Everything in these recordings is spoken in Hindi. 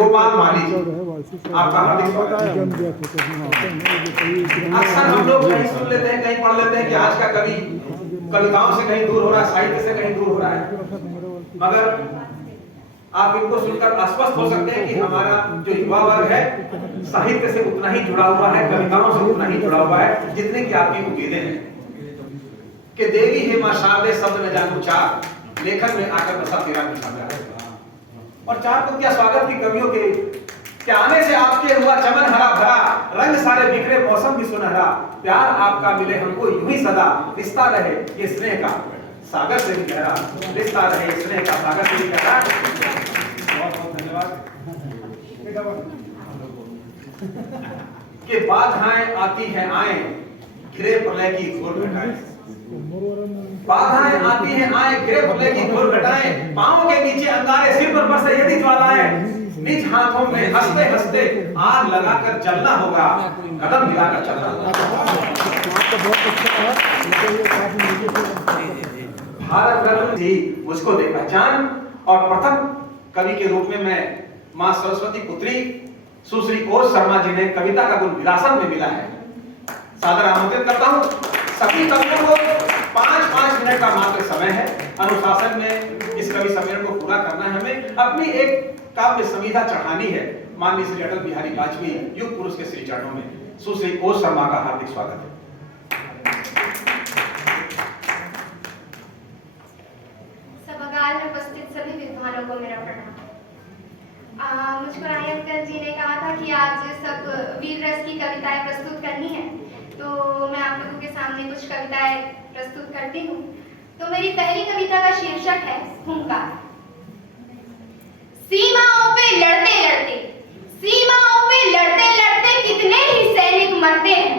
गोपाल माली जी, आपका हार्दिक स्वागत है। अक्सर हम लोग कहीं सुन लेते हैं, कहीं पढ़ लेते हैं कि आज का कवि कविताओं से कहीं दूर हो रहा है, साहित्य से कहीं दूर हो रहा है, मगर आप इनको सुनकर आश्वस्त हो सकते हैं कि हमारा जो युवा वर्ग है साहित्य से उतना ही जुड़ा हुआ है, कविताओं से उतना ही जुड़ा हुआ है जितने की आपकी उम्मीदें हैं कि देवी हे मां शारदे शब्द में जानू चार, लेखन में आकर बसा तेरा निशान। और चार तो क्या स्वागत की कवियों के आने से आपके हुआ चमन हरा भरा, रंग सारे बिखरे मौसम भी सुनहरा, प्यार आपका मिले हमको यूं ही सदा, रिश्ता रहे ये स्नेह का सागर से भी गहरा, रिश्ता रहे स्नेह का सागर से भी गहरा। बहुत बहुत धन्यवाद। कि बाधाएं आती हैं आए, घिरे प्रलय की घोर घटाएं, बाधाएं आती हैं आए, घिरे प्रलय की घोर घटाएं, पांवों के नीचे अंगारे, सिर पर बरसे यदि ज्वालाएं, निज हाथों में हंसते हंसते आग लगाकर जलना होगा, कदम मिलाकर चलना होगा। भारत रत्न जी मुझको दे पहचान, और प्रथम कवि के रूप में मैं मां सरस्वती पुत्री सुश्री ओज शर्मा जी ने कविता का गुण विरासत में मिला है, सादर आमंत्रित करता हूं। सभी कवियों को 5-5 मिनट का मात्र समय है, अनुशासन में इस कवि सम्मेलन को पूरा करना है। हमें अपनी एक काव्य संविधा चढ़ानी है माननीय श्री अटल बिहारी वाजपेयी युग पुरुष के श्री चरणों में। सुश्री ओज शर्मा का हार्दिक स्वागत है। सभागार में उपस्थित सभी विद्वानों को मेरा प्रणाम। मुझको राय अंकल जी ने कहा था कि आज सब वीर रस की कविताएं प्रस्तुत करनी है, तो मैं आप लोगों के सामने कुछ कविताएं प्रस्तुत करती हूँ। तो मेरी पहली कविता का शीर्षक है हुंकार। सीमाओं पे लड़ते लड़ते, सीमाओं पे लड़ते लड़ते कितने ही सैनिक मरते हैं,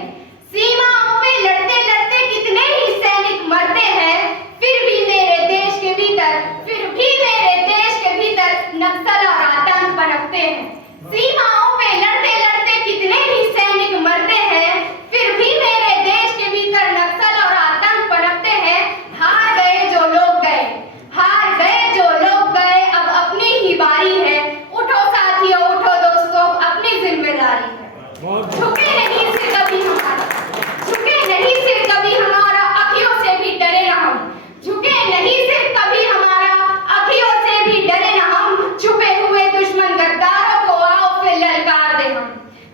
सीमाओं पे लड़ते लड़ते कितने ही सैनिक मरते हैं, फिर भी मेरे देश के भीतर, फिर भी मेरे देश के भीतर नक्सल और आतंक पनपते हैं। सीमाओं पे लड़ते लड़ते कितने ही सैनिक मरते हैं, फिर भी मेरे देश के भीतर नक्सल और आतंक पनपते हैं। हार गए जो लोग गए, हार गए जो लोग गए, अब अपनी ही बारी है। उठो साथियों, उठो दोस्तों, अपनी जिम्मेदारी है। झुके नहीं सिर कभी हमारा, झुके नहीं सिर कभी हमारा, अखियों से भी डरे ना हम, झुके नहीं सिर कभी हमारा, अखियों से भी डरे ना हम। छुपे हुए दुश्मन गद्दारों को आओ फिर ललकार दे हम।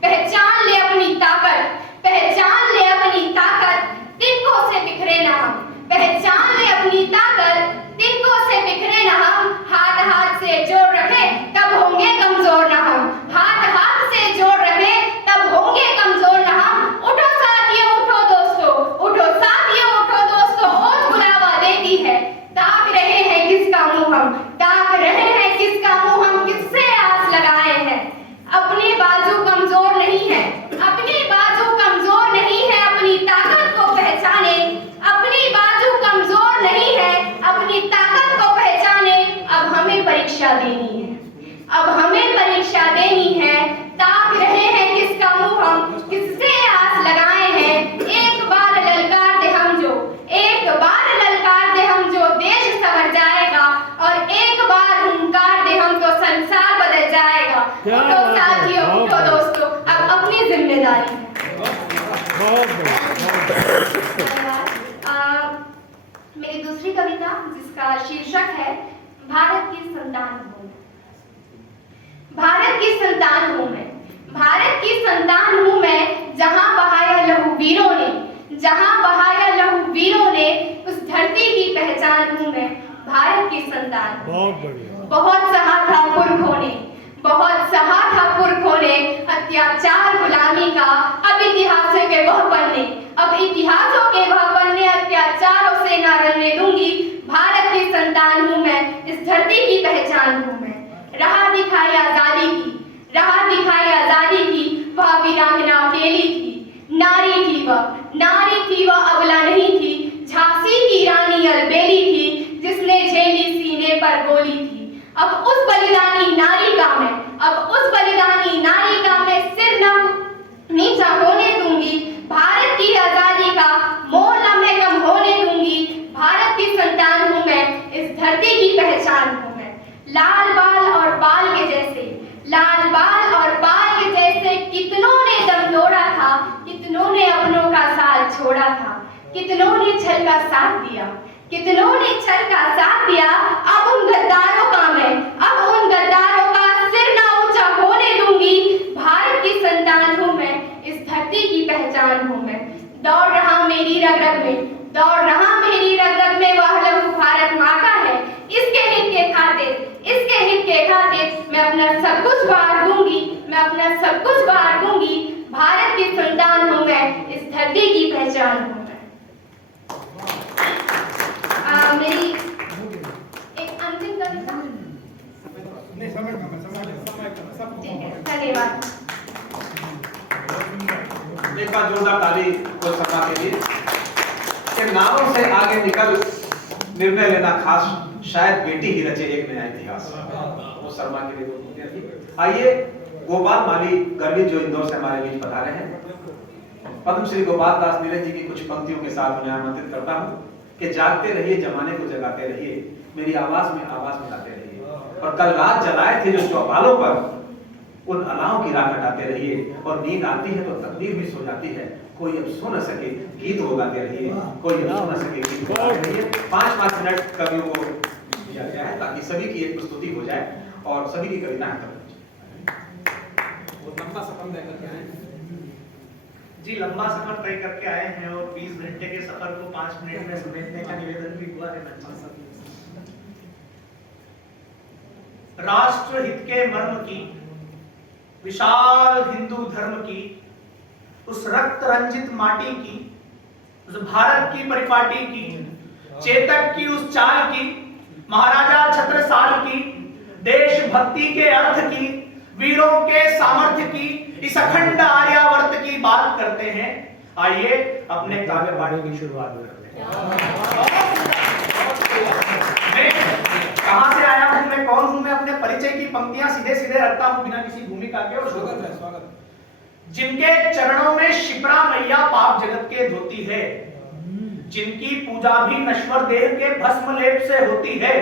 पहचान ले अपनी ताकत, पहचान ले अपनी ताकत, तिनकों से बिखरे ना हम। पहचान ले अपनी ताकत, तिनकों से बिखरे ना हम। हाथ हाथ से जोड़ रखे तब होंगे कमजोर ना हम, हाथ हाथ से जोड़ रखे तब होंगे कमजोर ना हम। उठो साथियों, उठो दोस्तों, उठो साथियों, उठो दोस्तों, ओज बुलावा देती है। ताक रहे हैं किसका मुंह हम, ताक रहे हैं किसका मुंह हम, किससे आस लगाए हैं। अपनी बाजू कमजोर नहीं है, अपनी बाजू कमजोर नहीं है, अपनी ताकत को पहचाने। अपनी बाजू कमजोर नहीं है, अपनी ताकत को पहचाने। अब हमें परीक्षा देनी है, अब हमें परीक्षा देनी है। ताक रहे हैं किसका मुंह हम, किससे आस लगाए हैं। एक बार ललकार दे हम जो, एक बार ललकार दे हम जो, देश संवर जाएगा। और एक बार हुंकार दे हम तो संसार बदल जाएगा। उठो साथियों, उठो दोस्तों, अब अपनी जिम्मेदारी है। मेरी दूसरी कविता जिसका शीर्षक है भारत की संतान हूँ मैं। भारत की संतान हूँ मैं, भारत की संतान हूँ मैं, जहाँ बहाया लहू वीरों ने, जहाँ बहाया लहू वीरों ने, उस धरती की पहचान हूँ मैं। भारत की संतान बहुत सहा था पुरखों ने, बहुत सहा था पुरखों ने, अत्याचार गुलामी का अब इतिहासों के वह पन्ने, अब इतिहासों के वह पन्ने अत्याचारों से ना रलने दूंगी। भारत की संतान हूँ मैं, इस धरती की पहचान हूँ मैं। राह दिखाई आजादी की, राह दिखाई आजादी की, वह वीरांगना अकेली थी, नारी थी वह, नारी थी वह, अबला नहीं थी। झांसी की रानी अलबेली थी, जिसने झेली सीने पर गोली थी। अब उस बलिदानी नारी का मैं, अब उस बलिदानी नारी का मैं सिर न नीचा होने दूंगी। भारत की आजादी का मोल न मैं कम होने दूंगी। भारत की संतान हूँ मैं, इस धरती की पहचान हूँ मैं। लाल बाल और बाल के जैसे, लाल कितनों ने छल का साथ दिया, कितनों ने छल का साथ दिया। अब उन गद्दारों का सिर ना ऊंचा होने दूंगी। भारत की संतान हूं मैं, इस धरती की पहचान हूं मैं। दौड़ रहा मेरी रग रग में वह लहू भारत माँ का है। इसके हित के खातिर मैं अपना सब कुछ वार दूंगी। भारत की संतान हूं मैं, इस धरती की पहचान हूं मैं। मेरी एक अंतिम कविता। धन्यवाद। एक बार जोरदार ताली को सभा के लिए। कि नारों से आगे निकल निर्णय लेना खास, शायद बेटी ही रचे एक नया इतिहास। वो शर्मा के लिए दो थी। आइए गोपाल माली गर्वी जो इंदौर से हमारे बीच पधारे हैं, पद्म श्री गोपाल दास नीरज जी की कुछ पंक्तियों के साथ उन्हें आमंत्रित करता हूँ कि जागते रहिए, जमाने को जगाते रहिए, मेरी आवाज में आवाज मिलाते रहिए। और कल रात जलाए थे जो चौपालों पर, उन अलाओं की राख हटाते रहिए। और नींद आती है तो तकदीर भी सो जाती है, कोई अब सो न सके गीत वो गाते रहिए, कोई अब सो न सके गीत गाते रहिए। 5-5 मिनट कवियों को दिया गया है ताकि सभी की एक प्रस्तुति हो जाए और सभी की कविताएं खत्म हो जाए। वो लंबा सफर तय करके आए जी, लंबा सफर तय करके आए हैं और 20 घंटे के सफर को 5 मिनट में समेटने का निवेदन भी हुआ है। राष्ट्र हित के मर्म की, विशाल हिंदू धर्म की, उस रक्त रंजित माटी की, उस भारत की परिपाटी की, चेतक की उस चाल की, महाराजा छत्रसाल की, देशभक्ति के अर्थ की, वीरों के सामर्थ्य की, इस अखंड आर्यावर्त की बात करते हैं। आइए अपने काव्य पाठ की शुरुआत करते हैं। मैं कहां से आया हूं, मैं कौन हूं, मैं अपने परिचय की पंक्तियां सीधे सीधे रखता हूं बिना किसी भूमिका के। और स्वागत। जिनके चरणों में शिप्रा मैया पाप जगत के धोती है, जिनकी पूजा भी नश्वर देह के भस्म लेप से होती है,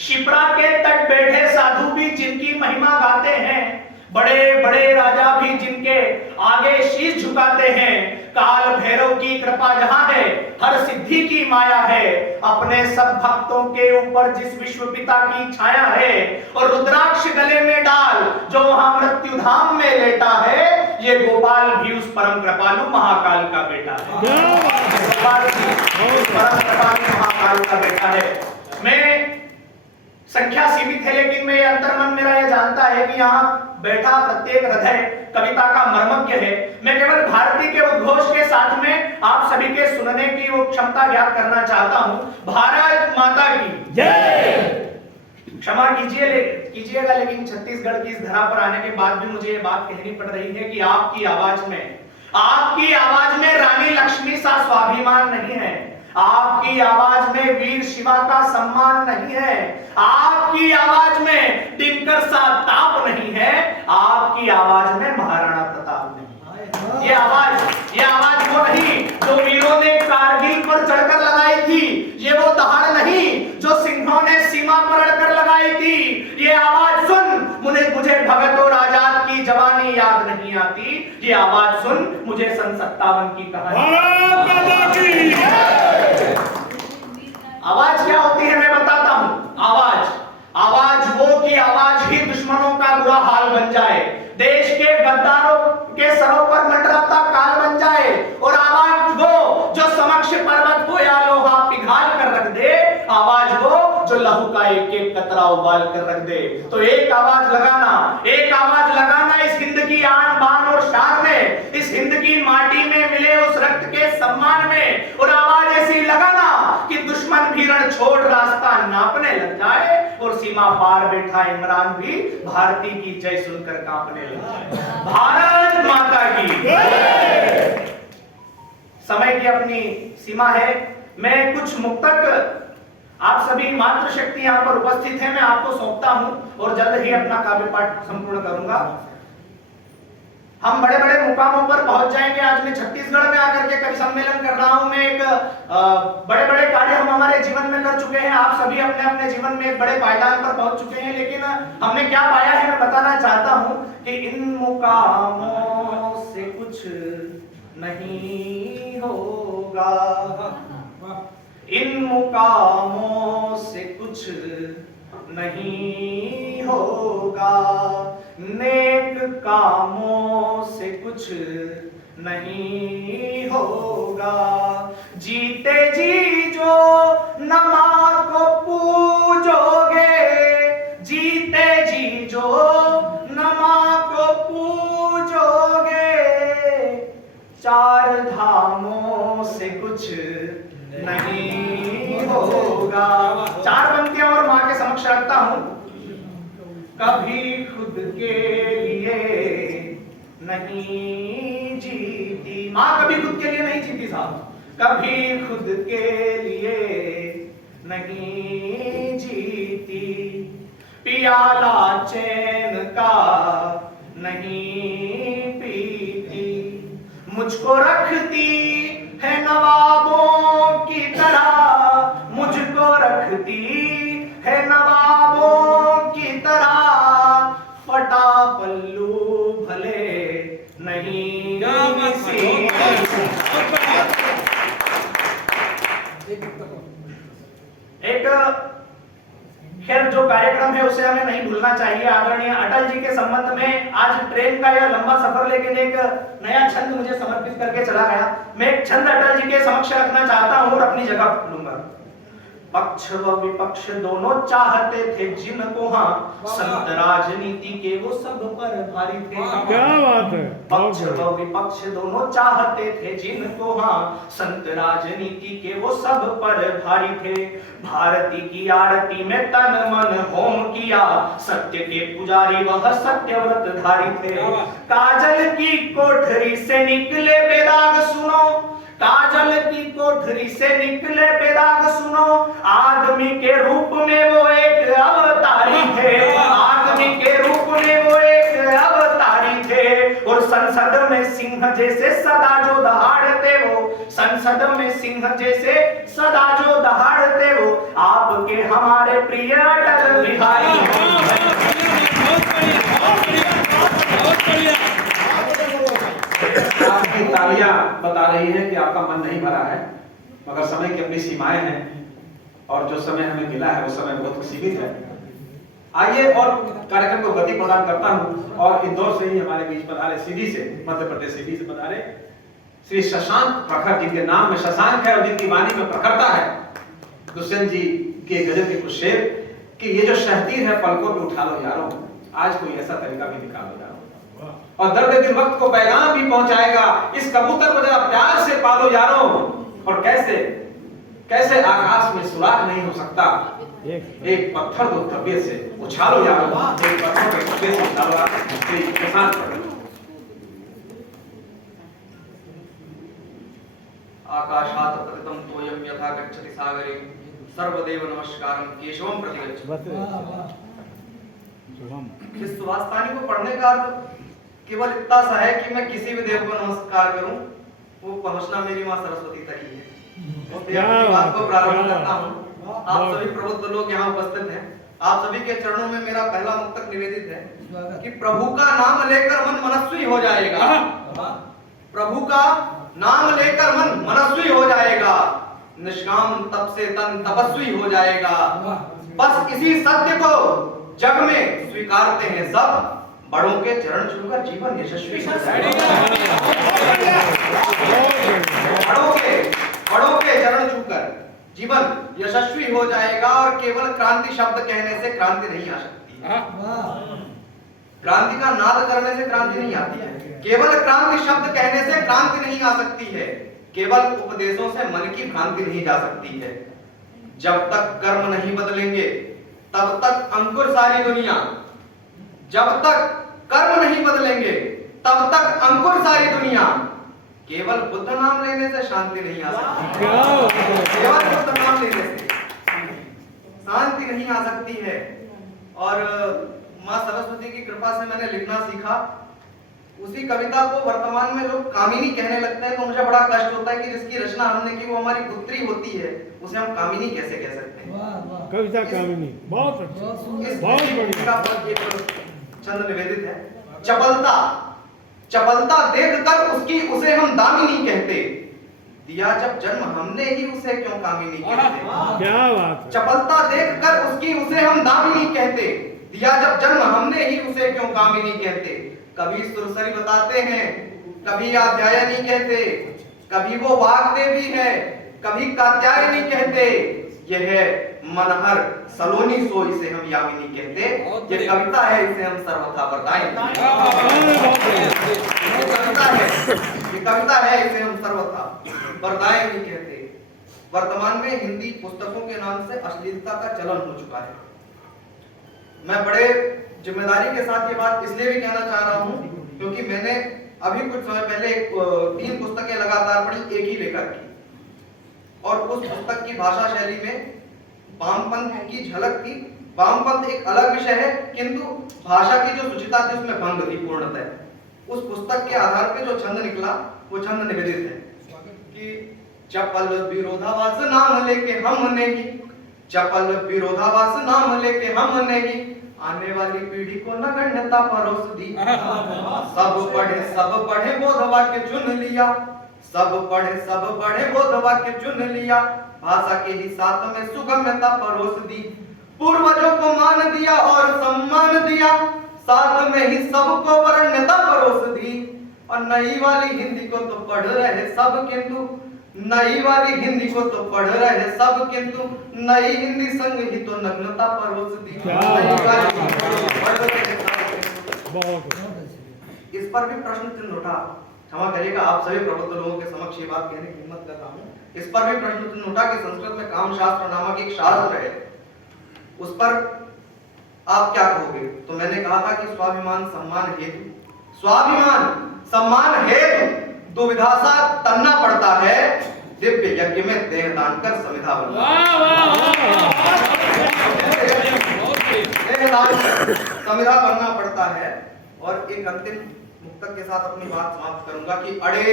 शिप्रा के तट बैठे साधु भी जिनकी महिमा गाते हैं, बड़े बड़े राजा भी जिनके आगे शीश झुकाते हैं। काल भैरव की कृपा जहां है, हर सिद्धि की माया है, अपने सब भक्तों के ऊपर जिस विश्व पिता की छाया है, और रुद्राक्ष गले में डाल जो वहां मृत्यु धाम में लेटा है, ये गोपाल भी उस परम कृपालु महाकाल का बेटा है। गोपाल भी परम कृपालु महाकाल का बेटा है। मैं संख्या सीमित है, लेकिन मैं अंतर्मन मेरा यह जानता है कि यहाँ बैठा प्रत्येक हृदय कविता का मर्मज्ञ है। मैं केवल भारती के उद्घोष के साथ में आप सभी के सुनने की वो क्षमता ज्ञात करना चाहता हूँ। भारत माता की जय। क्षमा कीजिएगा, लेकिन छत्तीसगढ़ की इस धरा पर आने के बाद भी मुझे ये बात कहनी पड़ रही है कि आपकी आवाज में रानी लक्ष्मी सा स्वाभिमान नहीं है, आपकी आवाज में वीर शिवा का सम्मान नहीं है, आपकी आवाज में दिनकर सा ताप नहीं है, आपकी आवाज में महाराणा प्रताप नहीं। ये आवाज वो नहीं जो वीरों ने कारगिल पर चढ़कर लगाई थी, ये वो दहाड़ नहीं जो सिंहों ने सीमा पर अड़कर लगाई थी। ये आवाज सुन मुझे भगत और आजाद की जवानी याद नहीं आती, ये आवाज सुन मुझे सन 57 की कहानी। आवाज क्या होती है मैं बताता हूं। आवाज वो की आवाज ही दुश्मनों का बुरा हाल बन जाए, देश के गद्दारों के सरों पर मंडराता काल बन जाए, और आवाज वो जो समक्ष पर्वत को या लोहा पिघाल कर रख दे, आवाज वो जो लहू का एक एक कतरा उबाल कर रख दे। तो एक आवाज लगाना इस हिंद की आन बान और शान में, इस हिंद की माटी में मिले उस रक्त के सम्मान में, और आवाज ऐसी लगाना कि दुश्मन भी रण छोड़ रास्ता नापने लग जाए, और सीमा पार बैठा इमरान भी भारती की जय सुनकर कांपने लग जाए। भारत माता की समय की अपनी सीमा है। मैं कुछ मुक्तक आप सभी मातृशक्ति यहाँ पर उपस्थित है, मैं आपको सौंपता हूं और जल्द ही अपना काव्य पाठ संपूर्ण करूंगा। हम बड़े बड़े मुकामों पर पहुंच जाएंगे। आज मैं छत्तीसगढ़ में आकर के कवि सम्मेलन कर रहा हूं। मैं एक बड़े बड़े कार्य हम हमारे जीवन में कर चुके हैं, आप सभी अपने अपने जीवन में एक बड़े पायदान पर पहुंच चुके हैं, लेकिन हमने क्या पाया है मैं बताना चाहता हूं कि इन मुकामों से कुछ नहीं हो होगा, इन मुकामों से कुछ नहीं होगा, नेक कामों से कुछ नहीं होगा। जीते जी जो नमा को पूजोगे, जीते जी जो नमा को पूजोगे, चार धामों से कुछ नहीं होगा। चार पंक्तियां और मां के समक्ष रखता हूं। कभी खुद के लिए नहीं जीती, मां कभी खुद के लिए नहीं जीती साहब, कभी खुद के लिए नहीं जीती, पियाला चैन का नहीं पीती, मुझको रखती है नवाबों की तरह, मुझको रखती है नवाबों की तरह, फटा पल्लू भले नहीं सी। एक खैर जो कार्यक्रम है उसे हमें नहीं भूलना चाहिए। आदरणीय अटल जी के संबंध में आज ट्रेन का यह लंबा सफर लेकिन एक नया छंद मुझे समर्पित करके चला गया। मैं एक छंद अटल जी के समक्ष रखना चाहता हूं और अपनी जगह लूंगा। पक्ष व विपक्ष दोनों चाहते थे जिनको, हाँ संत राजनीति के वो सब पर भारी थे। क्या बात है। पक्ष व विपक्ष दोनों चाहते थे जिनको, हाँ संत राजनीति के वो सब पर भारी थे। भारती की आरती में तन मन होम किया, सत्य के पुजारी वह सत्यव्रत धारी थे। काजल की कोठरी से निकले बेदाग सुनो, काजल की कोठरी से निकले बेदाग सुनो, आदमी के रूप में वो एक अवतारी थे, आदमी के रूप में वो एक अवतारी थे। और संसद में सिंह जैसे सदा जो दहाड़ते वो, संसद में सिंह जैसे सदा जो दहाड़ते वो, आपके हमारे प्रिय अटल बिहारी। आपकी तालियां बता रही है कि आपका मन नहीं भरा है, मगर समय की अपनी सीमाएं हैं और जो समय हमें मिला है वो समय बहुत सीमित है। आइए और कार्यक्रम को गति प्रदान करता हूं और इंदौर से ही हमारे बीच पधारे, सीधी से मध्य प्रदेश सीधी से पधारे श्री शशांक प्रखर, जिनके नाम में शशांक है और जिनकी वाणी में प्रखरता है। दुष्यंत जी के गजल के कुछ शेर कि ये जो शहतीर है पलकों पे उठा लो यारों, आज कोई ऐसा तरीका भी निकालो यारों, और दर्द दिल वक्त को पैगाम भी पहुंचाएगा, इस कबूतर को जरा प्यार से पालो यारों। और कैसे कैसे आकाश में सुराख नहीं हो सकता, एक पत्थर दो तबे से उछालो यारों, एक पत्थर के तबे से उछालो। आकाशात् पतितं तोयं यथा गच्छति सागरे, सर्वदेव नमस्कारं केशवं प्रति गच्छति। इस सुभाषतानी को पढ़ने का अर्थ केवल इतना सा है कि मैं किसी भी देव को नमस्कार करूं, वो पहुंचना मेरी मां सरस्वती तक ही है। अपनी बात को प्रारंभ करता हूं। आप सभी प्रबुद्ध लोग यहाँ उपस्थित हैं, आप सभी के चरणों में मेरा पहला मुक्तक निवेदित है कि प्रभु का नाम लेकर मन मनस्वी हो जाएगा, प्रभु का नाम लेकर मन मनस्वी हो जाएगा, निष्काम तप से तन तपस्वी हो जाएगा। बस इसी सत्य को जग में स्वीकारते हैं सब, बड़ों के चरण छूकर जीवन यशस्वी हो जाएगा। बड़ों के चरण छूकर जीवन यशस्वी हो जाएगा। और केवल क्रांति शब्द कहने से क्रांति नहीं आ सकती है, क्रांति का नाद करने से क्रांति नहीं आती है, केवल क्रांति शब्द कहने से क्रांति नहीं आ सकती है, केवल उपदेशों से मन की भ्रांति नहीं जा सकती है। जब तक कर्म नहीं बदलेंगे तब तक अंकुर सारी दुनिया, जब तक कर्म नहीं बदलेंगे तब तक अंकुर सारी दुनिया, केवल बुद्ध नाम लेने से शांति नहीं आ सकती, केवल बुद्ध नाम लेने से शांति नहीं आ सकती है। और मां सरस्वती की कृपा से मैंने लिखना सीखा। उसी कविता को वर्तमान में लोग कामिनी कहने लगते हैं, तो मुझे बड़ा कष्ट होता है कि जिसकी रचना हमने की वो हमारी पुत्री होती है, उसे हम कामिनी कैसे कह सकते हैं। कविता कामिनी बहुत अच्छा, बहुत बढ़िया। छंद निवेदित है। चपलता चपलता देखकर उसकी उसे हम दामिनी कहते, दिया जब जन्म हमने ही उसे क्यों कामिनी कहते। क्या बात है। चपलता देखकर उसकी उसे हम दामिनी कहते। दिया जब जन्म हमने ही उसे क्यों कामिनी कहते। कभी सुरसरी बताते हैं, कभी अध्यायनी कहते, कभी वो वाग्देवी है, कभी कात्यायनी कहते। यह है मनहर सलोनी सो इसे हम यामिनी कहते। ये कविता है, इसे हम सर्वथा बरदाएंगे। ये कविता है, इसे हम सर्वथा बरदाएंगे कहते। वर्तमान में हिंदी पुस्तकों के नाम से अश्लीलता का चलन हो चुका है। मैं बड़े जिम्मेदारी के साथ ये बात इसलिए भी कहना चाह रहा हूं क्योंकि मैंने अभी कुछ समय पहले 3 पुस्तकें लगातार पढ़ी एक ही लेखक की, और उस पुस्तक की भाषा शैली में वामपंथ की झलक थी। वामपंथ एक अलग विषय है, किंतु भाषा की जो सुचिता थी उसमें भंग थी पूर्णतः। उस पुस्तक के आधार पे जो छंद निकला वो छंद निवेदित है कि चपल विरोधाभास नाम लेके हमने ही, चपल विरोधाभास नाम लेके हमने ही आने वाली पीढ़ी को नगण्यता परोस दी। सब पढ़े बोध वाक्य चुन लिया, सब पढ़े बोध वाक्य चुन लिया, भाषा के ही साथ में सुगम्यता परोस दी। पूर्वजों को मान दिया और सम्मान दिया, साथ में ही सबको वरण्यता परोस दी। और नई वाली हिंदी को तो पढ़ रहे सब, किंतु नई वाली हिंदी को तो पढ़ रहे सब, किंतु नई हिंदी संग ही तो नग्नता परोस दी। इस पर भी प्रश्न चिन्ह उठा। क्षमा करिएगा, आप सभी प्रबुद्ध लोगों के समक्ष ये बात कहने की हिम्मत कर रहा हूँ। इस पर भी प्रश्न चिन्ह उठा कि संस्कृत में कामशास्त्र नामक एक शास्त्र है, उस पर आप क्या कहोगे। तो मैंने कहा था कि स्वाभिमान सम्मान हेतु, स्वाभिमान सम्मान हेतु दुविधा सा तनना पड़ता है, दिव्य यज्ञ में देह दान कर समिधा बनना। समिधा बनना पड़ता है। और एक अंतिम मुक्तक के साथ अपनी बात समाप्त करूंगा कि अड़े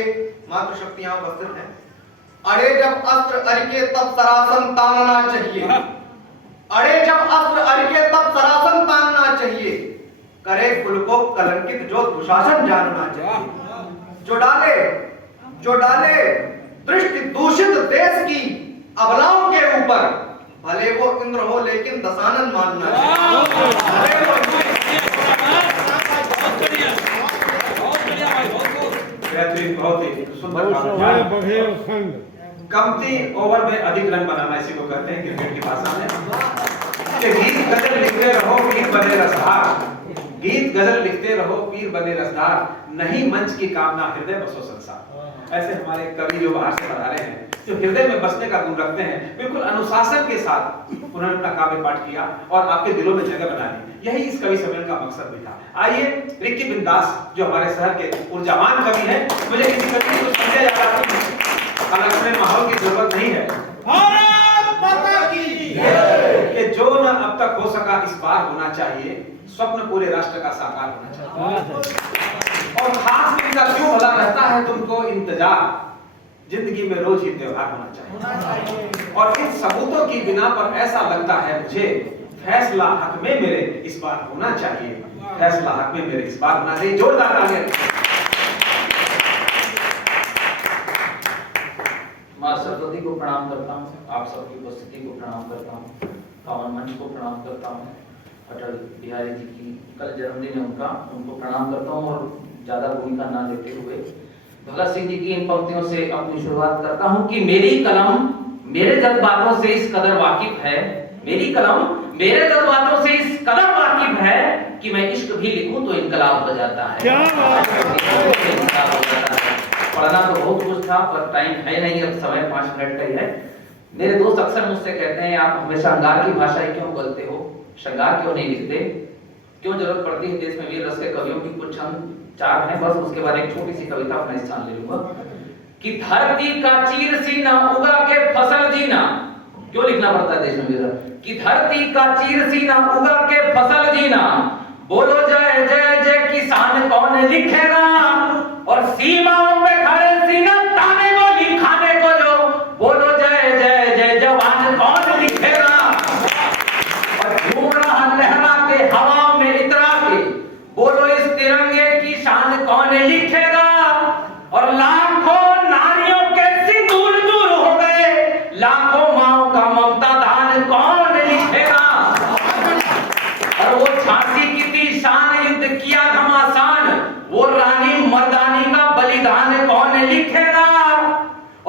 मातृशक्ति यहाँ उपस्थित है। अड़े जब अस्त्र अरिके तब सरासन तानना चाहिए, अड़े जब अस्त्र अरिके तब सरासन तानना चाहिए, करे कुल को कलंकित जो दुशासन जानना चाहिए। जो डाले दृष्टि दूषित देश की अबलाओं के ऊपर, भले वो इंद्र हो लेकिन दशानन मानना चाहिए। बहुत ही सुंदर कमती ओवर में अधिक रन बनाना, इसी को कहते हैं क्रिकेट की भाषा में। कि गीत गजल लिखते रहो पीर बने रसदार, गीत गजल लिखते रहो पीर बने रसदार, नहीं मंच की कामना हृदय बसो संसार। ऐसे हमारे कवि जो बाहर से पधारे हैं, जो हृदय में बसने का गुण रखते हैं, बिल्कुल अनुशासन के साथ उन्होंने अपना काव्य पाठ किया और आपके दिलों में जगह बना ली। यही इस कवि सम्मेलन का मकसद भी था। आइए रिक्की बिंदास जो हमारे शहर के ऊर्जावान कवि हैं, मुझे किसी कवि को समझा जा रहा है, अलग में माहौल की जरूरत नहीं है। भारत माता की कि जो न अब तक हो सका इस बार होना चाहिए, स्वप्न पूरे राष्ट्र का साकार होना चाहिए। और खास दिन का क्यों भला रहता है तुमको इंतजार, जिंदगी में रोज ही त्योहार होना चाहिए। और इन सबूतों की बिना पर ऐसा लगता है मुझे, फैसला हक में मेरे इस बार होना चाहिए, फैसला हक में मेरे इस बार होना चाहिए। जोरदार तालियां। मां सरस्वती को प्रणाम करता हूँ, आप सबकी उपस्थिति को प्रणाम करता हूँ, पावन मंच को प्रणाम करता हूँ, अटल बिहारी जी की कल जन्मदिन है उनका, उनको प्रणाम करता हूँ। और ज्यादा भूमिका ना लेते हुए भगत सिंह जी की इन पंक्तियों से अपनी शुरुआत करता हूँ कि मेरी कलम मेरे जज्बातों से इस कदर वाकिफ है, मेरी कलम मेरे जज्बातों से इस कदर वाकिफ है कि मैं इश्क भी लिखूं तो इनकलाब हो जाता है। पढ़ना तो बहुत कुछ था पर टाइम है नहीं, अब समय 5 मिनट का ही है। मेरे दोस्त अक्सर मुझसे कहते हैं आप हमेशा श्रृंगार की भाषा ही क्यों बोलते हो, श्रृंगार क्यों नहीं लिखते, क्यों जरूरत पड़ती है। देश में वीर रस के कवियों की कुछ हम 4 हैं, बस उसके बाद एक छोटी सी कविता अपना स्थान ले लूंगा कि धरती का चीर सीना उगा के फसल जीना, क्यों लिखना पड़ता है देश में वीर, कि धरती का चीर सीना उगा के फसल जीना, बोलो जय जय जय किसान कौन लिखेगा, और सीमाओं में खड़े सीना ताने बोली खाने को जो, बोलो जय जय जय जवान कौन लिखेगा, और झूम रहा लहरा के हवा में इतरा के, बोलो इस तिरंगे की शान कौन लिखेगा, और लाखों नारियों के सिंदूर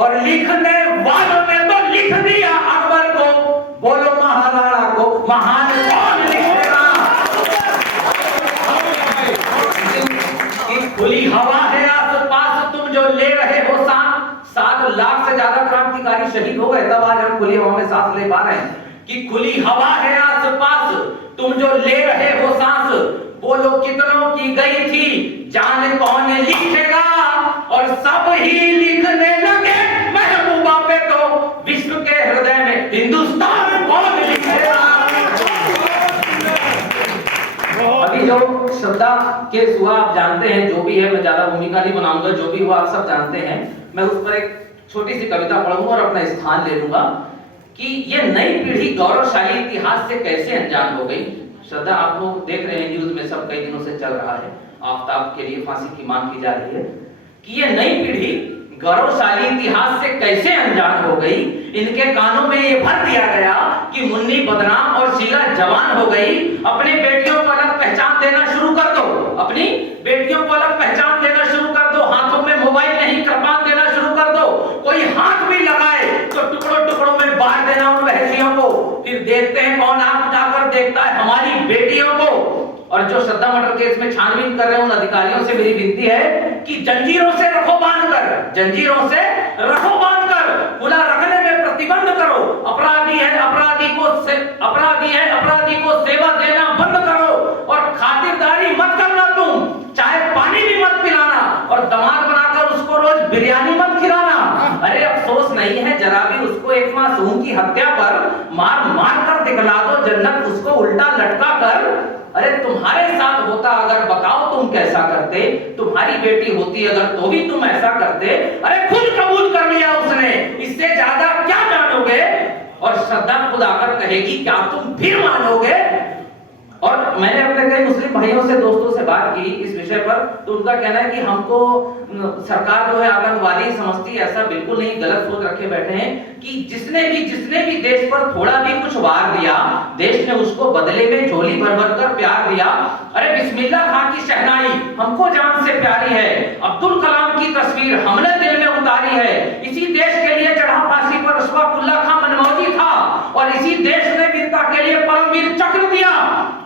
और लिखने वालों ने तो लिख दिया अकबर को, बोलो महाराणा को महान कौन लिखेगा? खुली हवा है आसपास तुम जो ले रहे हो सांस, 7 लाख से ज्यादा क्रांतिकारी शहीद हो गए तब आज हम खुली हवा में सांस ले पा रहे हैं। कि खुली हवा है आसपास तुम जो ले रहे हो सांस, बोलो कितनों की गई थी जान कौन लिखेगा? और सब ही लिखने लगे महबूबा पे तो विश्व के हृदय में हिंदुस्तान कौन लिखेगा? अभी जो श्रद्धा केस हुआ आप जानते हैं, जो भी है मैं ज्यादा भूमिका नहीं बनाऊंगा, जो भी हुआ आप सब जानते हैं। मैं उस पर एक छोटी सी कविता पढ़ूंगा और अपना स्थान ले लूंगा कि ये नई पीढ़ी गौरवशाली इतिहास से कैसे अनजान हो गई। श्रद्धा आप लोग देख रहे हैं न्यूज में सब कई दिनों से चल रहा है, आफ्ताब के लिए फांसी की मांग की जा रही है कि ये नई पीढ़ी गौरवशाली इतिहास से कैसे अनजान हो गई। इनके कानों में ये भर दिया गया कि मुन्नी बदनाम और शीला जवान हो गई। अपनी बेटियों को अलग पहचान देना शुरू कर दो, अपनी बेटियों को अलग पहचान देना शुरू कर दो, हाथों में मोबाइल नहीं कृपान देना शुरू कर दो। कोई हाथ भी लगाए तो टुकड़ों टुकड़ों में बांट देना उन बहसियों को। फिर देखते हैं कौन आंख उठाकर देखता है हमारी बेटियों को। और जो श्रद्धा मर्डर केस में छानबीन कर रहे हैं उन अधिकारियों से मेरी विनती है कि जंजीरों से रखो बांधकर, जंजीरों से रखो बांधकर, खुला रखने में प्रतिबंध करो। अपराधी है अपराधी को सेवा देना बंद करो और खातिरदारी मत करना, तुम चाहे पानी भी मत पिलाना और दामाद बनाकर उसको रोज बिरयानी मत खिलाना। अरे अफसोस नहीं है जरा भी उसको एक मासूम की हत्या पर मार मार कर दिखला दो जन्नत, उसको उल्टा लटका कर। अरे तुम्हारे साथ होता अगर बताओ तुम कैसा करते, तुम्हारी बेटी होती अगर तो भी तुम ऐसा करते। अरे खुद कबूल कर लिया उसने, इससे ज्यादा क्या जानोगे? और श्रद्धा खुद आकर कहेगी क्या तुम फिर मानोगे? और मैंने अपने कई मुस्लिम भाइयों से दोस्तों से बात की इस विषय पर, तो उनका कहना है कि हमको सरकार जो है आतंकवादी समझती है, ऐसा बिल्कुल नहीं, गलत सोच रखे बैठे हैं कि जिसने भी देश पर थोड़ा भी कुछ वार दिया, देश ने उसको बदले में झोली भर भर कर प्यार दिया। अरे बिस्मिल्लाह खां की शहनाई हमको जान से प्यारी है, अब्दुल कलाम की तस्वीर हमने दिल में उतारी है। इसी देश के लिए चढ़ा फांसी पर अशफाकुल्लाह खां मनमौजी था और इसी देश ने वीरता के लिए परमवीर चक्र दिया।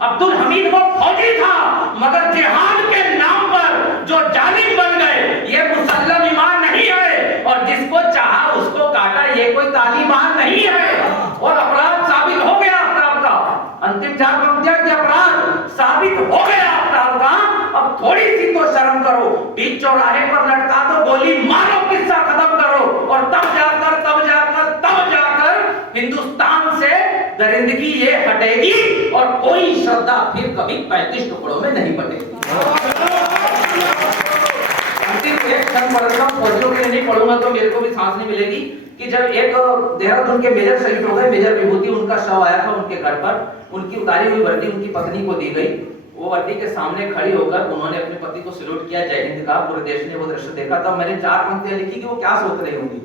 अब्दुल हमीद वो फौजी था मगर जिहाद के नाम पर जो जालिम बन गए ये मुसल्लम ईमान नहीं है, और जिसको चाहा उसको काटा ये कोई तालिबान नहीं है। और अपराध साबित हो गया आफ्ताब का, अंतिम चार पंक्तियां के अपराध साबित हो गया आफ्ताब का। अब थोड़ी सी तो शर्म करो, बीच चौराहे पर लटका दो गोली, मारो, किस्सा खत्म करो और तब जाकर हिंदुस्तान से दरिंदगी ये हटेगी और कोई श्रद्धा फिर कभी 35 टुकड़ों में नहीं बटेगी। अंतिम एक क्षण पढ़ूंगा, फौजियों के लिए नहीं पढ़ूंगा तो मेरे को भी सांस नहीं मिलेगी कि जब एक देहरादून के मेजर शहीद हो गए, मेजर विभूति, उनका शव आया था उनके घर पर, उनकी उतारी हुई वर्दी उनकी पत्नी को दी गई। वो वर्दी के सामने खड़ी होकर उन्होंने अपने पति को सैल्यूट किया, जय हिंद कहा। पूरे देश ने वो दृश्य देखा। तब मैंने 4 पंक्तियां लिखी कि वो क्या सोच रही होंगी।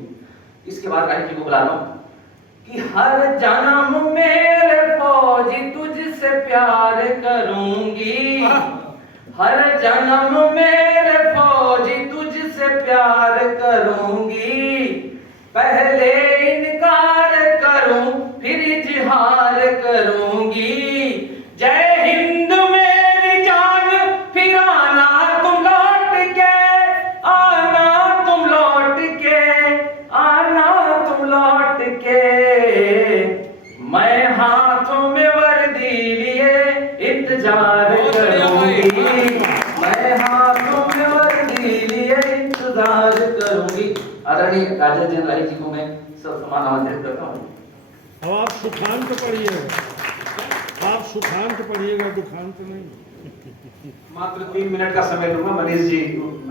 इसके बाद राही जी को बुला लो कि हर जन्म मेरे फौजी तुझसे प्यार करूंगी, हर जन्म मेरे फौजी तुझसे प्यार करूंगी, पहले इनकार करूं फिर इजहार करूंगी, जय हिंद मेरी जान फिर आना तुम लौट के, आना तुम लौट के, आना तुम लौट के, मैं हाथों में वर्दी लिए इंतजार करूंगी, मैं हाथों में वर्दी लिए इंतजार करूंगी। आदरणीय राजा जन राही जी को मैं सब सम्मान आमंत्रित करता हूँ। अब आप सुखांत पढ़िएगा, आप सुखांत पढ़िएगा, दुखांत नहीं। मात्र 3 मिनट का समय दूंगा। मनीष जी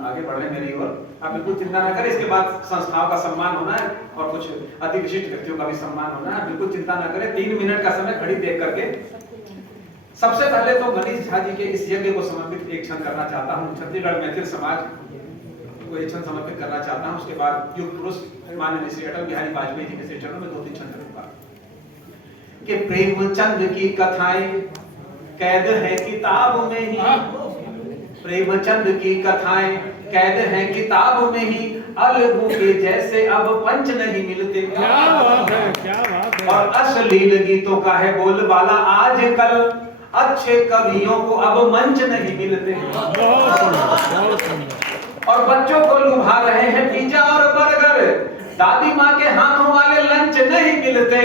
आगे बढ़ रहे मेरी ओर, आप बिल्कुल चिंता न करें। इसके बाद संस्थाओं का सम्मान होना है और कुछ अति विशिष्ट व्यक्तियों का भी सम्मान होना है, बिल्कुल चिंता न करें। 3 मिनट का समय घड़ी देख करके। सबसे पहले तो मनीष झा जी के इस यज्ञ को समर्पित एक क्षण करना चाहता हूँ, छत्तीसगढ़ मैथिल समाज को एक क्षण समर्पित करना चाहता हूँ। उसके बाद युग पुरुष माननीय श्री अटल बिहारी वाजपेयी जी के चरणों में 2-3 क्षण करूंगा कि प्रेमचंद की कथाएं कैद है किताब में ही, प्रेमचंद की कथाएं कैद हैं किताब में ही अलगू के जैसे अब पंच नहीं मिलते। क्या बात है, क्या बात है। और अश्लील गीतों का है बोलबाला आजकल, अच्छे कवियों को अब मंच नहीं मिलते। बहुत सुंदर, बहुत सुंदर। और बच्चों को लुभा रहे हैं पिज्जा और बर्गर, दादी माँ के हाथों वाले लंच नहीं मिलते।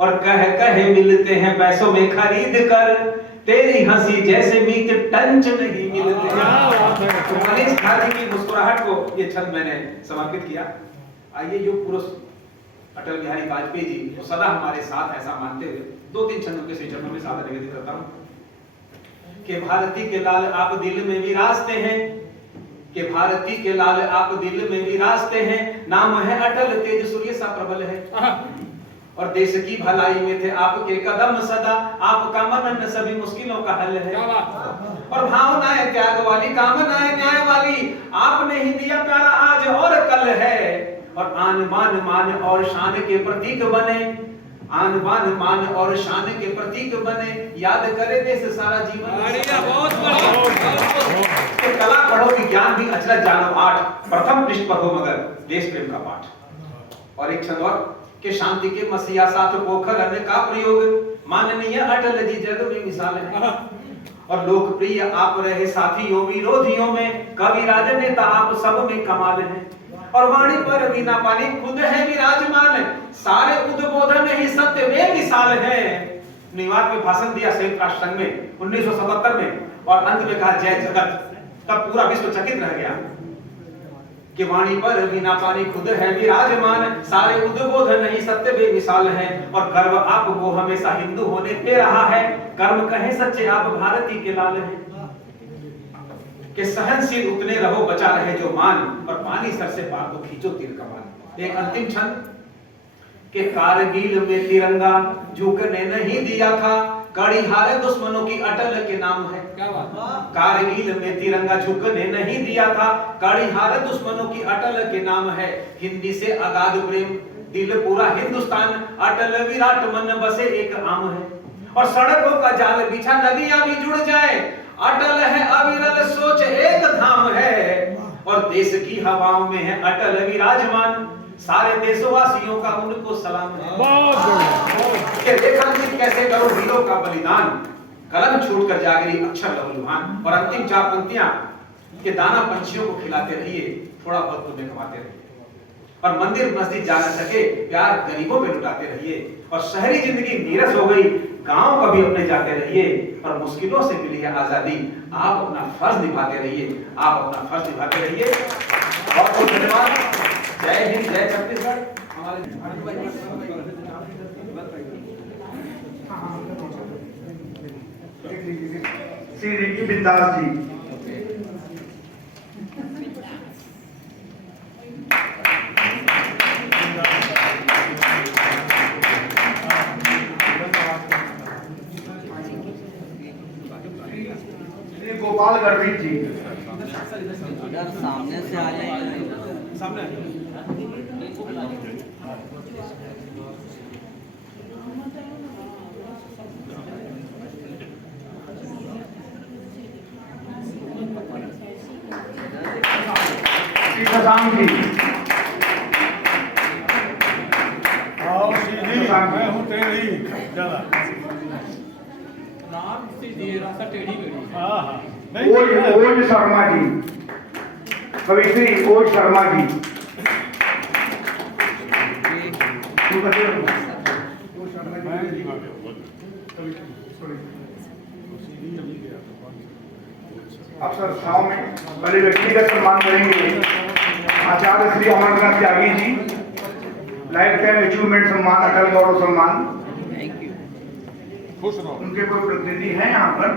और कह कहे मिलते हैं पैसों में खरीद कर, तेरी हंसी जैसे मीट टंच नहीं मिलते। तो मनीष झा जी की मुस्कुराहट को ये छंद मैंने समर्पित किया। आइए युग पुरुष अटल बिहारी वाजपेयी जी तो सदा हमारे साथ ऐसा मानते हुए 2-3 छंदों के चरणों में सादर निवेदित करता हूँ कि भारती के लाल आप दिल में विराजते हैं, कि भारती के लाल आप दिल में विराजते हैं, नाम है अटल तेज सूर्य सा प्रबल है। और देश की भलाई में थे आपके कदम सदा, आपका मनन सभी मुश्किलों का हल है। और भावनाएं त्याग वाली, कामनाएं न्याय वाली, आपने ही दिया प्यारा आज और कल है। और आन बान मान और शान के प्रतीक बने, आन बान मान और शान के प्रतीक बने, याद करे देश सारा जीवन। कला पढ़ो विज्ञान भी अचरज जानो आठ, प्रथम पृष्ठ पर हो मगर देश प्रेम का पाठ। और एक छंद और कि शांति के मसीहा साथ पोखरन का प्रयोग, माननीय अटल जी जग में मिसाल है। और लोकप्रिय आप रहे साथियों विरोधियों में, कवि राजनेता आप सब में कमाल है। और वाणी पर बिना पानी खुद है विराजमान, सारे उद्बोधन ही सत्य में मिसाल है। न्यूयॉर्क में भाषण दिया संयुक्त राष्ट्र संघ में 1977 में, और अंत में कहा जय जगत। तब पूरा विश्व चकित रह गया कि वाणी पर बिना पानी खुद है विराजमान, सारे उद्बोधन ही सत्य बेमिसाल है। और गर्व आपको हमेशा हिंदू होने पे रहा है, कर्म कहे सच्चे आप भारती के लाल हैं। कि सहनशील उतने रहो बचा रहे जो मान, और पानी सर से पार तो खींचो तीर कमान। एक अंतिम छंद कि कारगिल में तिरंगा झुकने नहीं दिया था, कड़ी हारे दुश्मनों की अटल के नाम है। क्या बात। कारगिल में तिरंगा झुकने नहीं दिया था, कड़ी हारे दुश्मनों की अटल के नाम है। हिंदी से अगाध प्रेम, दिल पूरा हिंदुस्तान, अटल विराट मन बसे एक आम है। और सड़कों का जाल बिछा नदियां भी जुड़ जाए, अटल है अविरल सोच एक धाम है। और देश की हवाओं में है अटल विराजमान, सारे देशवासियों का उनको सलाम है। कि रेखांकित कैसे करो वीरों का बलिदान, कलम छूट कर जागरी अक्षर लहूलुहान। और अंतिम 4 पंक्तियां कि दाना पंछियों को खिलाते रहिए, थोड़ा बहुत पुण्य कमाते रहिए। और मंदिर मस्जिद जा न सके, प्यार गरीबों पे लुटाते रहिए। और शहरी जिंदगी नीरस हो गई, गांव कभी अपने जाते रहिए। और मुश्किलों से मिली है आजादी, आप अपना फर्ज निभाते रहिए, आप अपना फर्ज निभाते रहिए। बहुत बहुत धन्यवाद। जय हिंद, जय छत्तीसगढ़। हमारे श्री रिकी बिंदास जी। श्री गोपाल गर्वी जी। सामने से आ जाएंगे, सामने श्री शशांक जी। आओ सीधी, मैं हूँ तेरी। चला। नाम सीधी रास्ता टेढ़ी मेढ़ी। हाँ। ओज शर्मा जी, कविश्री ओज शर्मा जी। अब संस्थाओं में पहले व्यक्तिगत सम्मान करेंगे आचार्य Shri Amarnath Tyagi ji, life time achievement सम्मान, अटल गौरव सम्मान। खुश रहो। उनके कोई प्रतिनिधि हैं यहाँ पर?